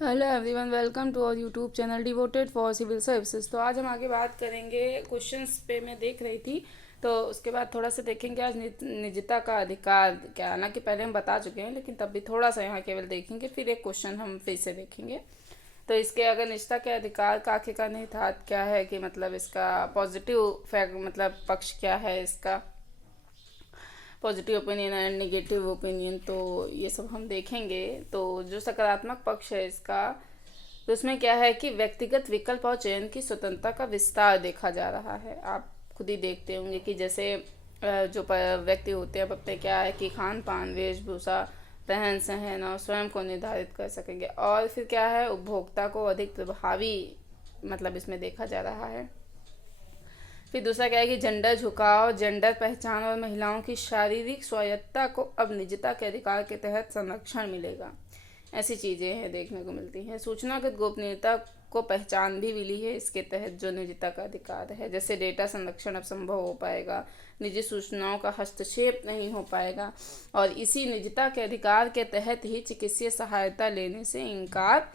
Hello everyone, welcome to our YouTube channel devoted for civil services. तो आज हम आगे बात करेंगे क्वेश्चंस पे। मैं देख रही थी तो उसके बाद थोड़ा सा देखेंगे आज निजता का अधिकार क्या। हालांकि पहले हम बता चुके हैं लेकिन तब भी थोड़ा सा यहाँ केवल देखेंगे, फिर एक क्वेश्चन हम फिर से देखेंगे। तो इसके अगर निजता के अधिकार का आखिर का निहितार्थ क्या है, कि मतलब इसका पॉजिटिव फैक्ट मतलब पक्ष क्या है, इसका positive opinion and negative opinion, तो ये सब हम देखेंगे। तो जो सकारात्मक पक्ष है इसका, तो उसमें क्या है कि व्यक्तिगत विकल्प और चयन की स्वतंत्रता का विस्तार देखा जा रहा है। आप खुद ही देखते होंगे कि जैसे जो व्यक्ति होते हैं अब अपने क्या है कि खान पान, वेशभूषा, रहन सहन और स्वयं को निर्धारित कर सकेंगे। और फिर क्या है, उपभोक्ता को अधिक प्रभावी मतलब इसमें देखा जा रहा है। फिर दूसरा क्या है कि जेंडर झुकाव, जेंडर पहचान और महिलाओं की शारीरिक स्वायत्तता को अब निजता के अधिकार के तहत संरक्षण मिलेगा। ऐसी चीज़ें हैं देखने को मिलती हैं। सूचनागत गोपनीयता को पहचान भी मिली है इसके तहत, जो निजता का अधिकार है। जैसे डेटा संरक्षण अब संभव हो पाएगा, निजी सूचनाओं का हस्तक्षेप नहीं हो पाएगा, और इसी निजता के अधिकार के तहत ही चिकित्सीय सहायता लेने से इनकार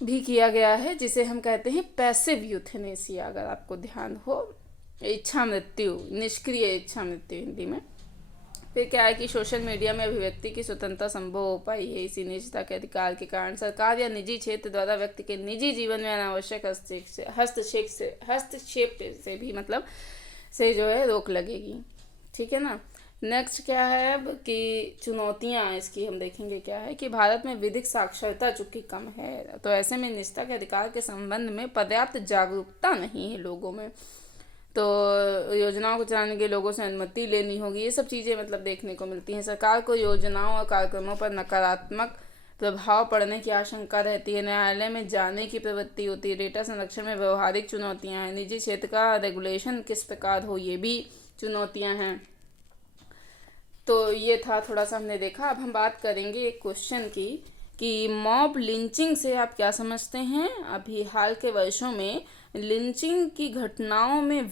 भी किया गया है, जिसे हम कहते हैं पैसिव यूथेनेसिया। अगर आपको ध्यान हो, इच्छा मृत्यु, निष्क्रिय इच्छा मृत्यु हिंदी में। फिर क्या है कि सोशल मीडिया में अभिव्यक्ति की स्वतंत्रता संभव हो पाई है इसी निजता के अधिकार के कारण। सरकार या निजी क्षेत्र द्वारा व्यक्ति के निजी जीवन में अनावश्यक हस्तक्षेप से भी मतलब से जो है रोक लगेगी। ठीक है ना। नेक्स्ट क्या है अब कि चुनौतियां इसकी हम देखेंगे। क्या है कि भारत में विधिक साक्षरता चूंकि कम है, तो ऐसे में निजता के अधिकार के संबंध में पर्याप्त जागरूकता नहीं है लोगों में। तो योजनाओं को चलाने के लोगों से अनुमति लेनी होगी, ये सब चीज़ें मतलब देखने को मिलती हैं। सरकार को योजनाओं और कार्यक्रमों पर नकारात्मक प्रभाव पड़ने की आशंका रहती है। न्यायालय में जाने की प्रवृत्ति होती है। डेटा संरक्षण में व्यवहारिक चुनौतियां हैं। निजी क्षेत्र का रेगुलेशन किस प्रकार हो, ये भी चुनौतियां हैं। तो ये था थोड़ा सा हमने देखा। अब हम बात करेंगे एक क्वेश्चन की कि मॉब लिंचिंग से आप क्या समझते हैं। अभी हाल के वर्षों में लिंचिंग की घटनाओं में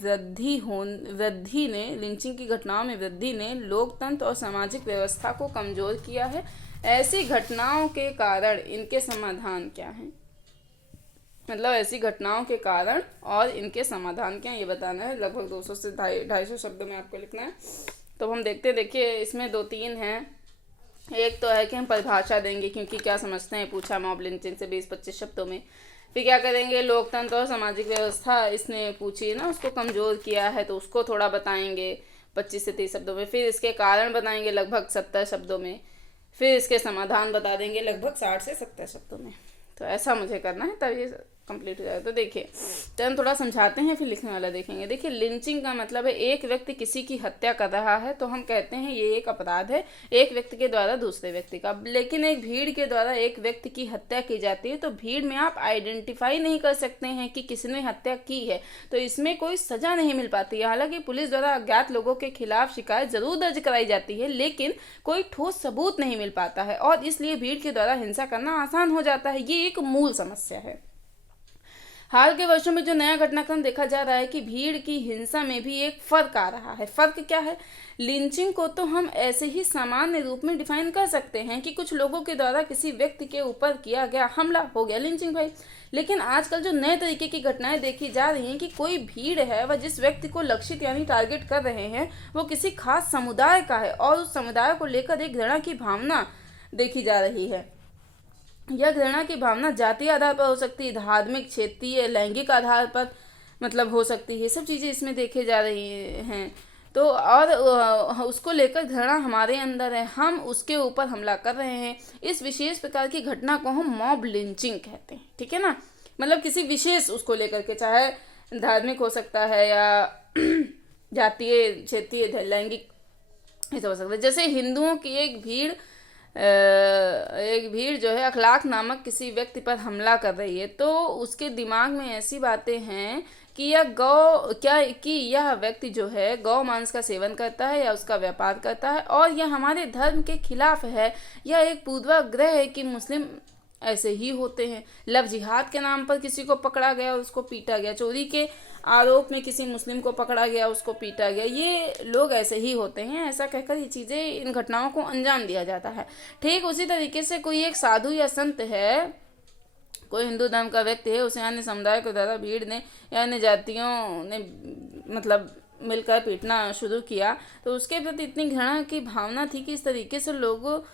वृद्धि ने लोकतंत्र और सामाजिक व्यवस्था को कमजोर किया है। ऐसी घटनाओं के कारण इनके समाधान क्या हैं, मतलब ऐसी घटनाओं के कारण और इनके समाधान क्या है, ये बताना है। लगभग 200 से 250 शब्दों में आपको लिखना है। तो हम देखते हैं, देखिए इसमें दो तीन हैं। एक तो है कि हम परिभाषा देंगे, क्योंकि क्या समझते हैं पूछा मॉब लिंचिंग से 20-25 शब्दों में। फिर क्या करेंगे, लोकतंत्र और सामाजिक व्यवस्था इसने पूछी है ना, उसको कमज़ोर किया है, तो उसको थोड़ा बताएंगे 25 से 30 शब्दों में। फिर इसके कारण बताएंगे लगभग 70 शब्दों में। फिर इसके समाधान बता देंगे लगभग 60 से 70 शब्दों में। तो ऐसा मुझे करना है, तब ये कंप्लीट हो जाएगा। तो देखिए, तो हम थोड़ा समझाते हैं फिर लिखने वाला देखेंगे। देखिए, लिंचिंग का मतलब है एक व्यक्ति किसी की हत्या कर रहा है, तो हम कहते हैं ये एक अपराध है, एक व्यक्ति के द्वारा दूसरे व्यक्ति का। लेकिन एक भीड़ के द्वारा एक व्यक्ति की हत्या की जाती है, तो भीड़ में आप आइडेंटिफाई नहीं कर सकते हैं कि किसने हत्या की है, तो इसमें कोई सजा नहीं मिल पाती है। हालांकि पुलिस द्वारा अज्ञात लोगों के खिलाफ शिकायत जरूर दर्ज कराई जाती है, लेकिन कोई ठोस सबूत नहीं मिल पाता है, और इसलिए भीड़ के द्वारा हिंसा करना आसान हो जाता है। ये एक मूल समस्या है। हाल के वर्षों में जो नया घटनाक्रम देखा जा रहा है कि भीड़ की हिंसा में भी एक फर्क आ रहा है। फर्क क्या है, लिंचिंग को तो हम ऐसे ही सामान्य रूप में डिफाइन कर सकते हैं कि कुछ लोगों के द्वारा किसी व्यक्ति के ऊपर किया गया हमला हो गया लिंचिंग भाई। लेकिन आजकल जो नए तरीके की घटनाएं देखी जा रही हैं कि कोई भीड़ है, वह जिस व्यक्ति को लक्षित यानी टारगेट कर रहे हैं वो किसी खास समुदाय का है, और उस समुदाय को लेकर एक घृणा की भावना देखी जा रही है। यह घृणा की भावना जातीय आधार पर हो सकती है, धार्मिक, क्षेत्रीय, लैंगिक आधार पर मतलब हो सकती है। सब चीज़ें इसमें देखे जा रही हैं। तो और उसको लेकर घृणा हमारे अंदर है, हम उसके ऊपर हमला कर रहे हैं। इस विशेष प्रकार की घटना को हम मॉब लिंचिंग कहते हैं। ठीक है ना, मतलब किसी विशेष उसको लेकर के, चाहे धार्मिक हो सकता है या जातीय, क्षेत्रीय, लैंगिक, ऐसा हो सकता है। जैसे हिंदुओं की एक भीड़ जो है अखलाक नामक किसी व्यक्ति पर हमला कर रही है, तो उसके दिमाग में ऐसी बातें हैं कि यह व्यक्ति जो है गौ मांस का सेवन करता है या उसका व्यापार करता है, और यह हमारे धर्म के खिलाफ है। यह एक पूर्वाग्रह है कि मुस्लिम ऐसे ही होते हैं। लव जिहाद के नाम पर किसी को पकड़ा गया, उसको पीटा गया। चोरी के आरोप में किसी मुस्लिम को पकड़ा गया, उसको पीटा गया। ये लोग ऐसे ही होते हैं, ऐसा कहकर ये चीज़ें, इन घटनाओं को अंजाम दिया जाता है। ठीक उसी तरीके से कोई एक साधु या संत है, कोई हिंदू धर्म का व्यक्ति है, उसे अन्य समुदाय को ज़्यादा भीड़ ने या अन्य जातियों ने मतलब मिलकर पीटना शुरू किया, तो उसके प्रति इतनी घृणा की भावना थी कि इस तरीके से लोग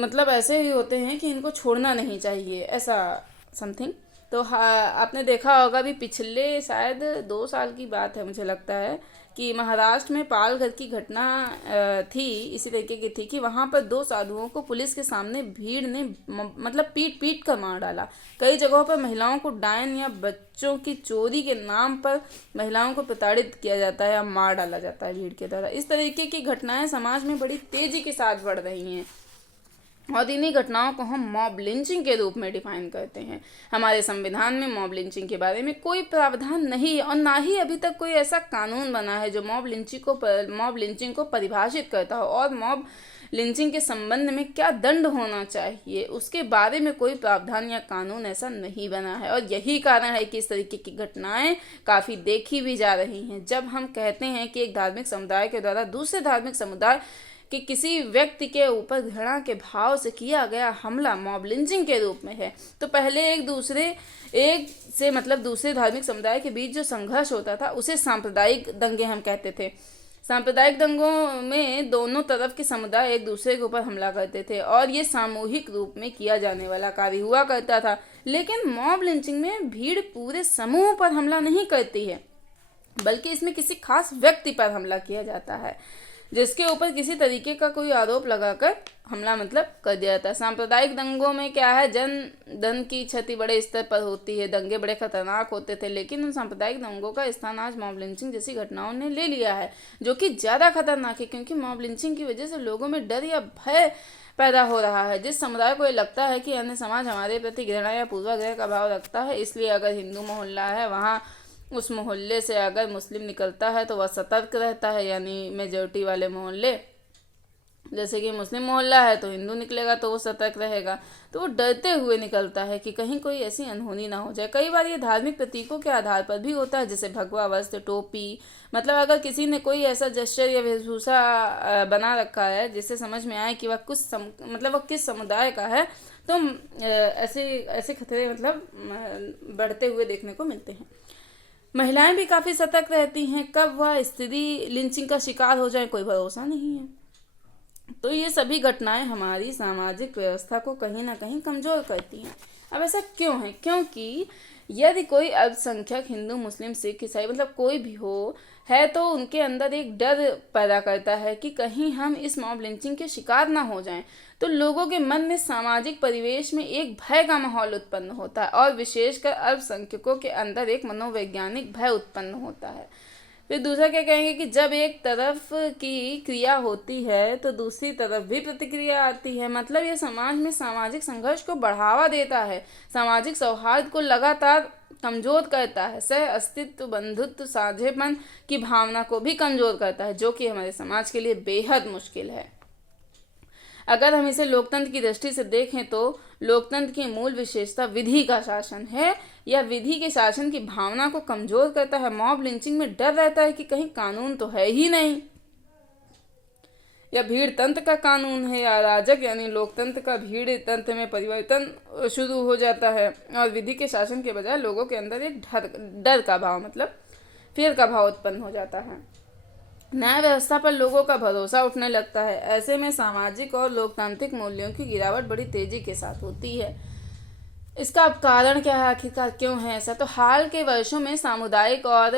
मतलब ऐसे ही होते हैं कि इनको छोड़ना नहीं चाहिए, ऐसा समथिंग। तो हाँ, आपने देखा होगा भी, पिछले शायद 2 साल की बात है मुझे लगता है, कि महाराष्ट्र में पालघर की घटना थी, इसी तरीके की थी कि वहाँ पर 2 साधुओं को पुलिस के सामने भीड़ ने मतलब पीट पीट कर मार डाला। कई जगहों पर महिलाओं को डायन या बच्चों की चोरी के नाम पर महिलाओं को प्रताड़ित किया जाता है या मार डाला जाता है भीड़ के द्वारा। इस तरीके की घटनाएं समाज में बड़ी तेजी के साथ बढ़ रही हैं, और इन्हीं घटनाओं को हम मॉब लिंचिंग के रूप में डिफाइन करते हैं। हमारे संविधान में मॉब लिंचिंग के बारे में कोई प्रावधान नहीं है, और ना ही अभी तक कोई ऐसा कानून बना है जो मॉब लिंचिंग को परिभाषित करता हो, और मॉब लिंचिंग के संबंध में क्या दंड होना चाहिए उसके बारे में कोई प्रावधान या कानून ऐसा नहीं बना है। और यही कारण है कि इस तरीके की घटनाएं काफ़ी देखी भी जा रही हैं। जब हम कहते हैं कि एक धार्मिक समुदाय के द्वारा दूसरे धार्मिक समुदाय कि किसी व्यक्ति के ऊपर घृणा के भाव से किया गया हमला मॉब लिंचिंग के रूप में है, तो पहले दूसरे धार्मिक समुदाय के बीच जो संघर्ष होता था उसे सांप्रदायिक दंगे हम कहते थे। सांप्रदायिक दंगों में दोनों तरफ के समुदाय एक दूसरे के ऊपर हमला करते थे, और ये सामूहिक रूप में किया जाने वाला कार्य हुआ करता था। लेकिन मॉब लिंचिंग में भीड़ पूरे समूह पर हमला नहीं करती है, बल्कि इसमें किसी खास व्यक्ति पर हमला किया जाता है, जिसके ऊपर किसी तरीके का कोई आरोप लगाकर हमला कर दिया जाता है। सांप्रदायिक दंगों में क्या है, जन धन की क्षति बड़े स्तर पर होती है, दंगे बड़े खतरनाक होते थे, लेकिन उन सांप्रदायिक दंगों का स्थान आज मॉब लिंचिंग जैसी घटनाओं ने ले लिया है, जो कि ज़्यादा खतरनाक है, क्योंकि मॉब लिंचिंग की वजह से लोगों में डर या भय पैदा हो रहा है। जिस समुदाय को ये लगता है कि अन्य समाज हमारे प्रति घृणा या पूर्वाग्रह का भाव रखता है, इसलिए अगर हिंदू मोहल्ला है, वहाँ उस मोहल्ले से अगर मुस्लिम निकलता है तो वह सतर्क रहता है, यानी मेजॉरिटी वाले मोहल्ले, जैसे कि मुस्लिम मोहल्ला है तो हिंदू निकलेगा तो वो सतर्क रहेगा, तो वो डरते हुए निकलता है कि कहीं कोई ऐसी अनहोनी ना हो जाए। कई बार ये धार्मिक प्रतीकों के आधार पर भी होता है, जैसे भगवा वस्त्र, टोपी, अगर किसी ने कोई ऐसा जेस्चर या वेशभूषा बना रखा है जिससे समझ में आए कि वह वह किस समुदाय का है, तो ऐसे खतरे बढ़ते हुए देखने को मिलते हैं। महिलाएं भी काफ़ी सतर्क रहती हैं, कब वह स्त्री लिंचिंग का शिकार हो जाए कोई भरोसा नहीं है। तो ये सभी घटनाएं हमारी सामाजिक व्यवस्था को कहीं ना कहीं कमज़ोर करती हैं। अब ऐसा क्यों है? क्योंकि यदि कोई अल्पसंख्यक हिंदू, मुस्लिम, सिख, ईसाई कोई भी हो है, तो उनके अंदर एक डर पैदा करता है कि कहीं हम इस मॉब लिंचिंग के शिकार ना हो जाएं। तो लोगों के मन में सामाजिक परिवेश में एक भय का माहौल उत्पन्न होता है, और विशेषकर अल्पसंख्यकों के अंदर एक मनोवैज्ञानिक भय उत्पन्न होता है। फिर दूसरा क्या कहेंगे कि जब एक तरफ की क्रिया होती है तो दूसरी तरफ भी प्रतिक्रिया आती है। ये समाज में सामाजिक संघर्ष को बढ़ावा देता है, सामाजिक सौहार्द को लगातार कमजोर करता है, सह अस्तित्व, बंधुत्व, साझेपन की भावना को भी कमजोर करता है, जो कि हमारे समाज के लिए बेहद मुश्किल है। अगर हम इसे लोकतंत्र की दृष्टि से देखें तो लोकतंत्र की मूल विशेषता विधि का शासन है, या विधि के शासन की भावना को कमजोर करता है। मॉब लिंचिंग में डर रहता है कि कहीं कानून तो है ही नहीं, या भीड़ तंत्र का कानून है, या अराजक यानी लोकतंत्र का भीड़ तंत्र में परिवर्तन शुरू हो जाता है, और विधि के शासन के बजाय लोगों के अंदर एक डर का भाव फिर का भाव उत्पन्न हो जाता है। न्याय व्यवस्था पर लोगों का भरोसा उठने लगता है। ऐसे में सामाजिक और लोकतांत्रिक मूल्यों की गिरावट बड़ी तेजी के साथ होती है। इसका अब कारण क्या है, आखिरकार क्यों है ऐसा? तो हाल के वर्षों में सामुदायिक और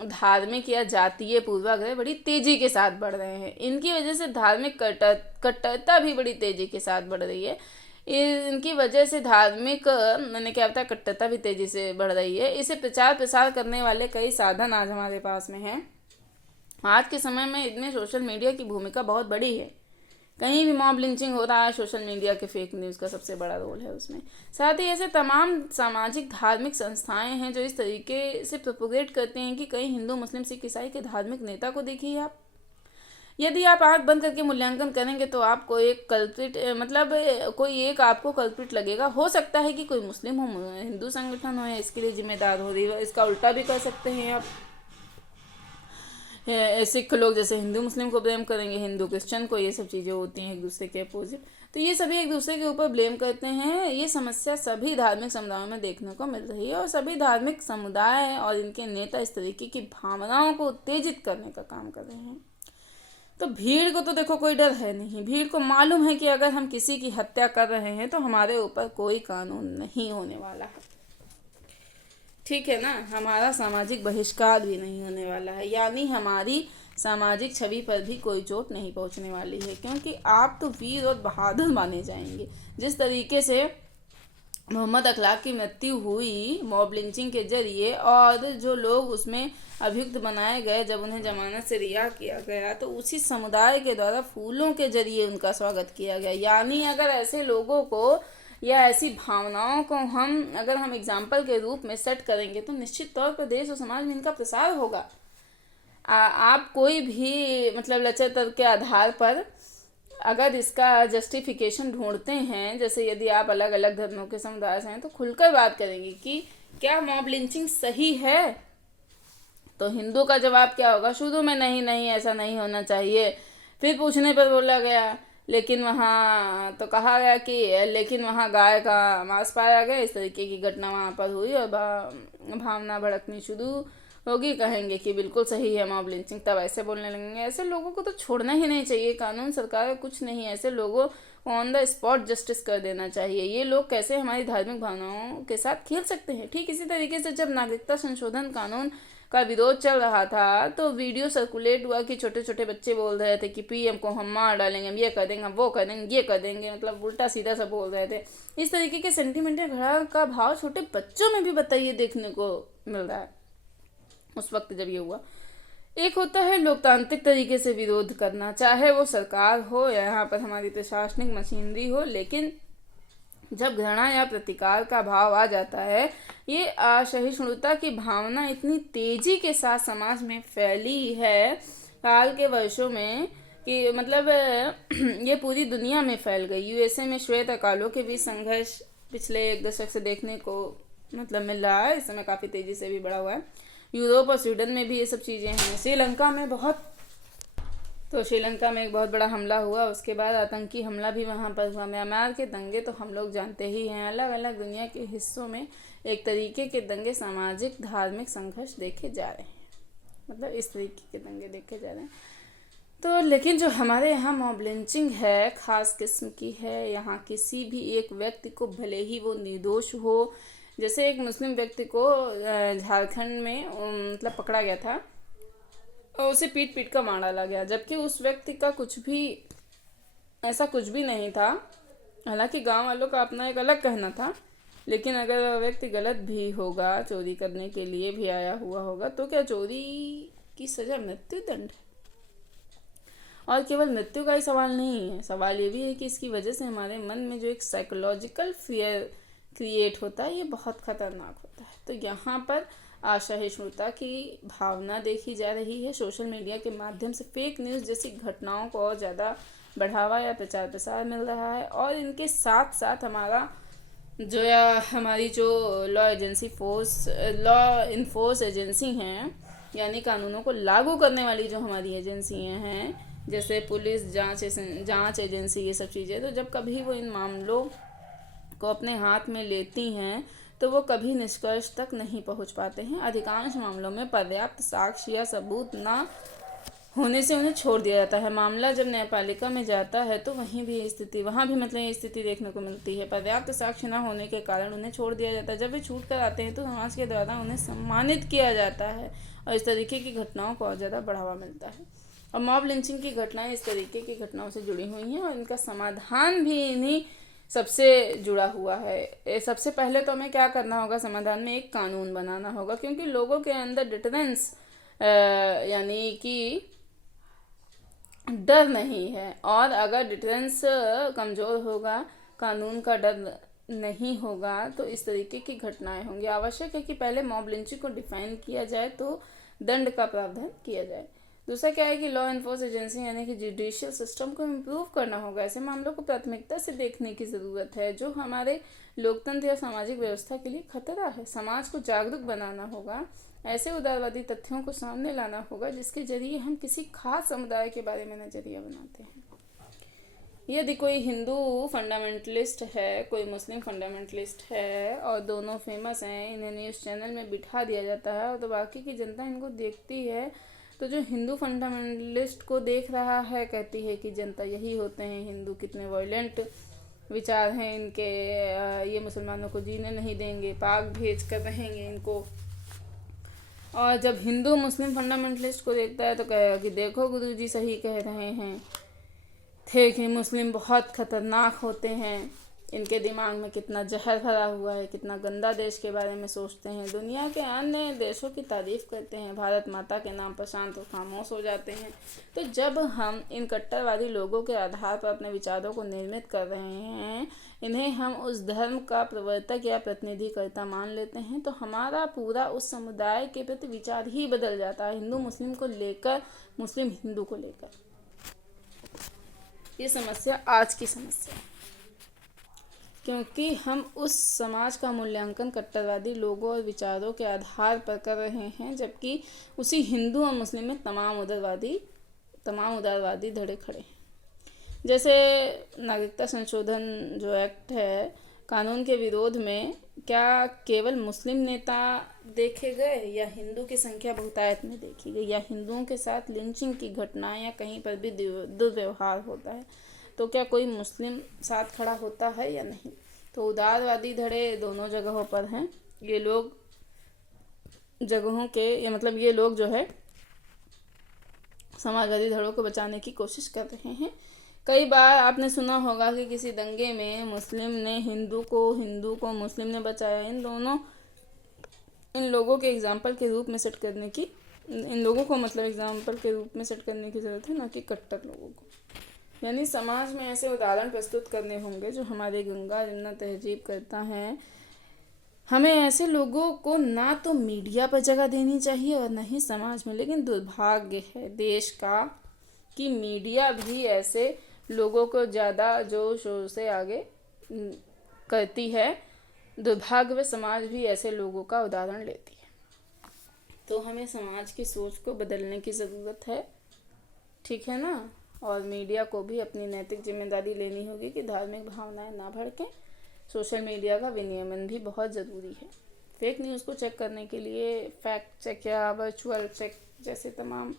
धार्मिक या जातीय पूर्वाग्रह बड़ी तेजी के साथ बढ़ रहे हैं। इनकी वजह से धार्मिक कट्टरता भी बड़ी तेजी के साथ बढ़ रही है। इनकी वजह से कट्टरता भी तेजी से बढ़ रही है। इसे प्रचार प्रसार करने वाले कई साधन आज हमारे पास में हैं। आज के समय में इनमें सोशल मीडिया की भूमिका बहुत बड़ी है। कहीं भी मॉब लिंचिंग हो रहा है, सोशल मीडिया के फेक न्यूज़ का सबसे बड़ा रोल है उसमें। साथ ही ऐसे तमाम सामाजिक धार्मिक संस्थाएं हैं जो इस तरीके से प्रोपोगेट करते हैं कि कहीं हिंदू, मुस्लिम, सिख, ईसाई के धार्मिक नेता को देखिए आप, यदि आप आंख बंद करके मूल्यांकन करेंगे तो आपको एक कल्प्रिट मतलब कोई एक आपको कल्प्रिट लगेगा। हो सकता है कि कोई मुस्लिम हो, हिंदू संगठन हो, या इसके लिए जिम्मेदार हो रही हो। इसका उल्टा भी कर सकते हैं आप। सिख लोग जैसे हिंदू मुस्लिम को ब्लेम करेंगे, हिंदू क्रिश्चियन को, ये सब चीज़ें होती हैं एक दूसरे के अपोजिट। तो ये सभी एक दूसरे के ऊपर ब्लेम करते हैं। ये समस्या सभी धार्मिक समुदायों में देखने को मिल रही है और सभी धार्मिक समुदाय और इनके नेता इस तरीके की भावनाओं को उत्तेजित करने का काम कर रहे हैं। तो भीड़ को तो देखो कोई डर है नहीं। भीड़ को मालूम है कि अगर हम किसी की हत्या कर रहे हैं तो हमारे ऊपर कोई कानून नहीं होने वाला है, ठीक है ना। हमारा सामाजिक बहिष्कार भी नहीं होने वाला है, यानी हमारी सामाजिक छवि पर भी कोई चोट नहीं पहुंचने वाली है, क्योंकि आप तो वीर और बहादुर माने जाएंगे। जिस तरीके से मोहम्मद अखलाक की मृत्यु हुई मॉब लिंचिंग के जरिए, और जो लोग उसमें अभियुक्त बनाए गए जब उन्हें जमानत से रिहा किया गया, तो उसी समुदाय के द्वारा फूलों के जरिए उनका स्वागत किया गया। यानी अगर ऐसे लोगों को या ऐसी भावनाओं को अगर हम एग्जाम्पल के रूप में सेट करेंगे तो निश्चित तौर पर देश और समाज में इनका प्रसार होगा। आप कोई भी मतलब लचर तर्क के आधार पर अगर इसका जस्टिफिकेशन ढूंढते हैं, जैसे यदि आप अलग अलग धर्मों के समुदाय से हैं, तो खुलकर बात करेंगे कि क्या मॉब लिंचिंग सही है, तो हिंदू का जवाब क्या होगा? शुरू में नहीं नहीं ऐसा नहीं होना चाहिए। फिर पूछने पर बोला गया लेकिन वहाँ तो कहा गया कि लेकिन वहाँ गाय का मांस पाया गया, इस तरीके की घटना वहाँ पर हुई और भावना भड़कनी शुरू होगी, कहेंगे कि बिल्कुल सही है मॉब लिंचिंग, तब ऐसे बोलने लगेंगे। ऐसे लोगों को तो छोड़ना ही नहीं चाहिए। कानून सरकार कुछ नहीं, ऐसे लोगों को ऑन द स्पॉट जस्टिस कर देना चाहिए। ये लोग कैसे हमारी धार्मिक भावनाओं के साथ खेल सकते हैं। ठीक इसी तरीके से जब नागरिकता संशोधन कानून का विरोध चल रहा था तो वीडियो सर्कुलेट हुआ कि छोटे छोटे बच्चे बोल रहे थे कि पीएम को हम मार डालेंगे, हम ये कर देंगे, हम वो कर देंगे, ये कर देंगे, मतलब उल्टा सीधा सब बोल रहे थे। इस तरीके के सेंटिमेंटल घड़ा का भाव छोटे बच्चों में भी बताइए देखने को मिल रहा है उस वक्त जब ये हुआ। एक होता है लोकतांत्रिक तरीके से विरोध करना, चाहे वो सरकार हो या यहाँ पर हमारी प्रशासनिक मशीनरी हो, लेकिन जब घृणा या प्रतिकार का भाव आ जाता है, ये असहिष्णुता की भावना इतनी तेजी के साथ समाज में फैली है हाल के वर्षों में कि मतलब ये पूरी दुनिया में फैल गई। यूएसए में श्वेत और कालों के बीच संघर्ष पिछले एक दशक से देखने को मतलब मिल रहा है। इस समय काफ़ी तेज़ी से भी बढ़ा हुआ है। यूरोप और स्वीडन में भी ये सब चीज़ें हैं। श्रीलंका में एक बहुत बड़ा हमला हुआ, उसके बाद आतंकी हमला भी वहाँ पर हुआ। म्यांमार के दंगे तो हम लोग जानते ही हैं। अलग अलग दुनिया के हिस्सों में एक तरीके के दंगे, सामाजिक धार्मिक संघर्ष देखे जा रहे हैं, मतलब इस तरीके के दंगे देखे जा रहे हैं। तो लेकिन जो हमारे यहाँ मॉब लिंचिंग है ख़ास किस्म की है। यहाँ किसी भी एक व्यक्ति को, भले ही वो निर्दोष हो, जैसे एक मुस्लिम व्यक्ति को झारखंड में मतलब पकड़ा गया था और उसे पीट पीट कर मार डाला गया, जबकि उस व्यक्ति का ऐसा कुछ भी नहीं था। हालांकि गांव वालों का अपना एक अलग कहना था, लेकिन अगर वह व्यक्ति गलत भी होगा, चोरी करने के लिए भी आया हुआ होगा, तो क्या चोरी की सज़ा मृत्यु दंड है? और केवल मृत्यु का ही सवाल नहीं है, सवाल ये भी है कि इसकी वजह से हमारे मन में जो एक साइकोलॉजिकल फियर क्रिएट होता है, ये बहुत ख़तरनाक होता है। तो यहाँ पर असहिष्णुता की भावना देखी जा रही है। सोशल मीडिया के माध्यम से फेक न्यूज़ जैसी घटनाओं को और ज़्यादा बढ़ावा या प्रचार प्रसार मिल रहा है। और इनके साथ साथ हमारी जो लॉ इन्फोर्स एजेंसी हैं, यानी कानूनों को लागू करने वाली जो हमारी एजेंसियां हैं, जैसे पुलिस, जांच एजेंसी, ये सब चीज़ें, तो जब कभी वो इन मामलों को अपने हाथ में लेती हैं तो वो कभी निष्कर्ष तक नहीं पहुंच पाते हैं। अधिकांश मामलों में पर्याप्त साक्ष्य या सबूत ना होने से उन्हें छोड़ दिया जाता है। मामला जब न्यायपालिका में जाता है तो वहाँ भी मतलब ये स्थिति देखने को मिलती है। पर्याप्त साक्ष्य न होने के कारण उन्हें छोड़ दिया जाता है। जब वे छूट कर आते हैं तो समाज के द्वारा उन्हें सम्मानित किया जाता है और इस तरीके की घटनाओं को और ज़्यादा बढ़ावा मिलता है। और मॉब लिंचिंग की घटनाएं इस तरीके की घटनाओं से जुड़ी हुई हैं और इनका समाधान भी इन्हीं सबसे जुड़ा हुआ है। सबसे पहले तो हमें क्या करना होगा? समाधान में एक कानून बनाना होगा, क्योंकि लोगों के अंदर डिटरेंस यानी कि डर नहीं है। और अगर डिटरेंस कमज़ोर होगा, कानून का डर नहीं होगा, तो इस तरीके की घटनाएं होंगी। आवश्यक है कि पहले मॉब लिंचिंग को डिफाइन किया जाए तो दंड का प्रावधान किया जाए। दूसरा क्या है कि लॉ एनफोर्स एजेंसी यानी कि जुडिशियल सिस्टम को इम्प्रूव करना होगा। ऐसे मामलों को प्राथमिकता से देखने की ज़रूरत है जो हमारे लोकतंत्र या सामाजिक व्यवस्था के लिए खतरा है। समाज को जागरूक बनाना होगा, ऐसे उदारवादी तथ्यों को सामने लाना होगा जिसके जरिए हम किसी खास समुदाय के बारे में नज़रिया बनाते हैं। यदि कोई हिंदू फंडामेंटलिस्ट है, कोई मुस्लिम फंडामेंटलिस्ट है और दोनों फेमस हैं, इन्हें न्यूज़ चैनल में बिठा दिया जाता है और तो बाकी की जनता इनको देखती है, तो जो हिंदू फंडामेंटलिस्ट को देख रहा है कहती है कि जनता यही होते हैं, हिंदू कितने वायलेंट विचार हैं इनके, ये मुसलमानों को जीने नहीं देंगे, पाक भेज कर रहेंगे इनको। और जब हिंदू मुस्लिम फंडामेंटलिस्ट को देखता है तो कहेगा कि देखो गुरुजी सही कह रहे हैं थे कि मुस्लिम बहुत खतरनाक होते हैं, इनके दिमाग में कितना जहर भरा हुआ है, कितना गंदा देश के बारे में सोचते हैं, दुनिया के अन्य देशों की तारीफ करते हैं, भारत माता के नाम पर शांत और खामोश हो जाते हैं। तो जब हम इन कट्टरवादी लोगों के आधार पर अपने विचारों को निर्मित कर रहे हैं, इन्हें हम उस धर्म का प्रवर्तक या प्रतिनिधिकर्ता मान लेते हैं, तो हमारा पूरा उस समुदाय के प्रति विचार ही बदल जाता है, हिंदू मुस्लिम को लेकर, मुस्लिम हिंदू को लेकर। ये समस्या आज की समस्या है क्योंकि हम उस समाज का मूल्यांकन कट्टरवादी लोगों और विचारों के आधार पर कर रहे हैं, जबकि उसी हिंदू और मुस्लिम में तमाम उदारवादी धड़े खड़े हैं। जैसे नागरिकता संशोधन जो एक्ट है, कानून के विरोध में क्या केवल मुस्लिम नेता देखे गए या हिंदू की संख्या बहुतायत में देखी गई, या हिंदुओं के साथ लिंचिंग की घटनाएं या कहीं पर भी दुर्व्यवहार होता है, तो क्या कोई मुस्लिम साथ खड़ा होता है या नहीं। तो उदारवादी धड़े दोनों जगहों पर हैं। ये लोग जगहों के ये लोग जो है समाजवादी धड़ों को बचाने की कोशिश कर रहे हैं। कई बार आपने सुना होगा कि किसी दंगे में मुस्लिम ने हिंदू को मुस्लिम ने बचाया। इन लोगों के एग्जाम्पल के रूप में सेट करने की एग्जाम्पल के रूप में सेट करने की ज़रूरत है, ना कि कट्टर लोगों को। यानी समाज में ऐसे उदाहरण प्रस्तुत करने होंगे जो हमारे गंगा जमुना तहजीब करता है। हमें ऐसे लोगों को ना तो मीडिया पर जगह देनी चाहिए और न ही समाज में। लेकिन दुर्भाग्य है देश का कि मीडिया भी ऐसे लोगों को ज़्यादा जोर शोर से आगे करती है। दुर्भाग्य समाज भी ऐसे लोगों का उदाहरण लेती है। तो हमें समाज की सोच को बदलने की ज़रूरत है, ठीक है ना। और मीडिया को भी अपनी नैतिक जिम्मेदारी लेनी होगी कि धार्मिक भावनाएं ना भड़कें। सोशल मीडिया का विनियमन भी बहुत ज़रूरी है। फेक न्यूज़ को चेक करने के लिए फैक्ट चेक या वर्चुअल चेक जैसे तमाम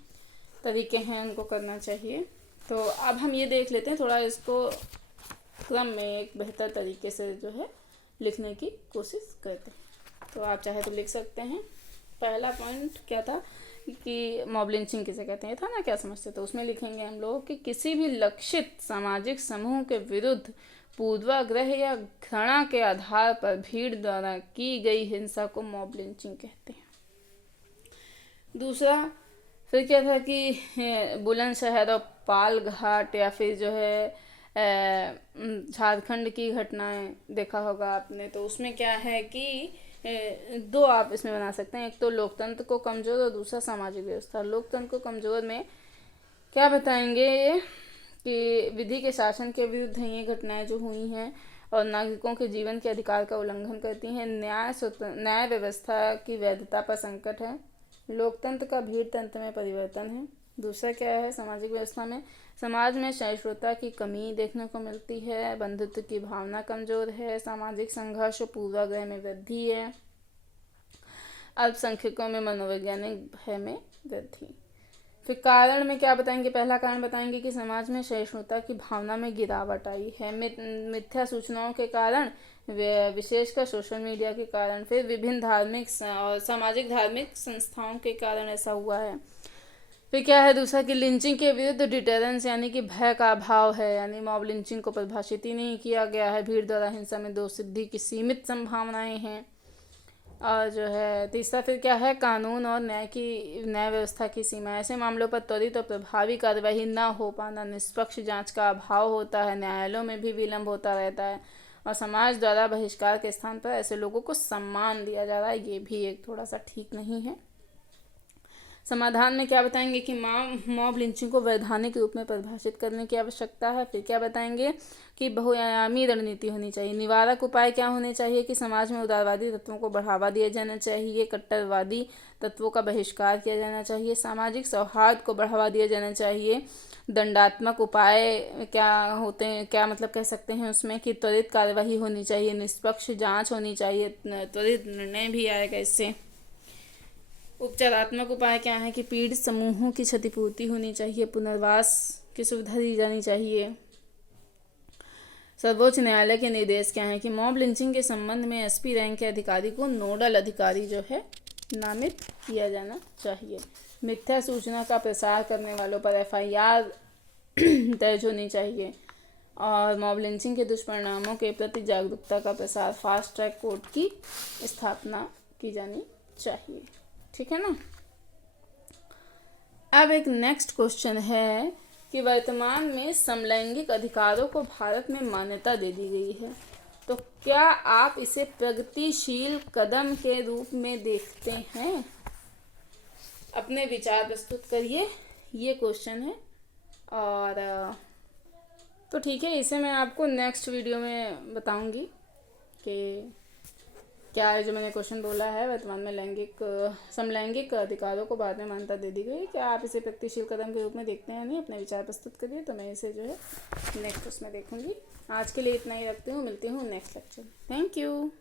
तरीके हैं, उनको करना चाहिए। तो अब हम ये देख लेते हैं, थोड़ा इसको क्रम में एक बेहतर तरीके से जो है लिखने की कोशिश करते हैं। तो आप चाहे तो लिख सकते हैं। पहला पॉइंट क्या था कि मॉब लिंचिंग किसे कहते हैं, था ना, क्या समझते। तो उसमें लिखेंगे हम लोग कि किसी भी लक्षित सामाजिक समूह के विरुद्ध पूर्वाग्रह या घृणा के आधार पर भीड़ द्वारा की गई हिंसा को मॉब लिंचिंग कहते हैं। दूसरा फिर क्या था कि बुलंदशहर और पालघाट या फिर जो है झारखंड की घटनाएं देखा होगा आपने। तो उसमें क्या है कि दो आप इसमें बना सकते हैं, एक तो लोकतंत्र को कमज़ोर और दूसरा सामाजिक व्यवस्था। लोकतंत्र को कमज़ोर में क्या बताएंगे कि विधि के शासन के विरुद्ध हैं ये घटनाएं जो हुई हैं और नागरिकों के जीवन के अधिकार का उल्लंघन करती हैं। न्याय व्यवस्था की वैधता पर संकट है। लोकतंत्र का भीड़ तंत्र में परिवर्तन है। दूसरा क्या है, सामाजिक व्यवस्था में समाज में सहिष्णुता की कमी देखने को मिलती है। बंधुत्व की भावना कमज़ोर है। सामाजिक संघर्ष और पूर्वाग्रह में वृद्धि है। अल्पसंख्यकों में मनोवैज्ञानिक भय में वृद्धि। फिर कारण में क्या बताएंगे, पहला कारण बताएंगे कि समाज में सहिष्णुता की भावना में गिरावट आई है। मिथ्या सूचनाओं के कारण, विशेषकर सोशल मीडिया के कारण, फिर विभिन्न धार्मिक और सामाजिक धार्मिक संस्थाओं के कारण ऐसा हुआ है। फिर क्या है दूसरा कि लिंचिंग के विरुद्ध डिटरेंस यानी कि भय का अभाव है, यानी मॉब लिंचिंग को परिभाषित ही नहीं किया गया है। भीड़ द्वारा हिंसा में दोषसिद्धि की सीमित संभावनाएं हैं। और जो है तीसरा फिर क्या है, कानून और न्याय व्यवस्था की सीमा। ऐसे मामलों पर त्वरित और प्रभावी कार्यवाही न हो पाना, निष्पक्ष जांच का अभाव होता है, न्यायालयों में भी विलंब होता रहता है और समाज द्वारा बहिष्कार के स्थान पर ऐसे लोगों को सम्मान दिया जा रहा है। ये भी एक थोड़ा सा ठीक नहीं है। समाधान में क्या बताएंगे कि मॉब लिंचिंग को वैधानिक रूप में परिभाषित करने की आवश्यकता है। फिर क्या बताएंगे कि बहुआयामी रणनीति होनी चाहिए। निवारक उपाय क्या होने चाहिए कि समाज में उदारवादी तत्वों को बढ़ावा दिया जाना चाहिए, कट्टरवादी तत्वों का बहिष्कार किया जाना चाहिए, सामाजिक सौहार्द को बढ़ावा दिया जाना चाहिए। दंडात्मक उपाय क्या होते हैं, क्या मतलब कह सकते हैं उसमें कि त्वरित कार्यवाही होनी चाहिए, निष्पक्ष जांच होनी चाहिए, त्वरित निर्णय भी आएगा इससे। उपचारात्मक उपाय क्या है कि पीड़ित समूहों की क्षतिपूर्ति होनी चाहिए, पुनर्वास की सुविधा दी जानी चाहिए। सर्वोच्च न्यायालय के निर्देश क्या हैं कि मॉब लिंचिंग के संबंध में एसपी रैंक के अधिकारी को नोडल अधिकारी जो है नामित किया जाना चाहिए। मिथ्या सूचना का प्रसार करने वालों पर एफआईआर दर्ज होनी चाहिए और मॉब लिंचिंग के दुष्परिणामों के प्रति जागरूकता का प्रसार, फास्ट ट्रैक कोर्ट की स्थापना की जानी चाहिए। ठीक है ना। अब एक नेक्स्ट क्वेश्चन है कि वर्तमान में समलैंगिक अधिकारों को भारत में मान्यता दे दी गई है, तो क्या आप इसे प्रगतिशील कदम के रूप में देखते हैं? अपने विचार प्रस्तुत करिए, ये क्वेश्चन है। और तो ठीक है, इसे मैं आपको नेक्स्ट वीडियो में बताऊंगी कि क्या है जो मैंने क्वेश्चन बोला है, वर्तमान में समलैंगिक अधिकारों को बाद में मान्यता दे दी गई, क्या आप इसे प्रगतिशील कदम के रूप में देखते हैं? नहीं, अपने विचार प्रस्तुत करिए, तो मैं इसे जो है नेक्स्ट उसमें देखूंगी। आज के लिए इतना ही रखती हूँ, मिलती हूँ नेक्स्ट लेक्चर। Thank you.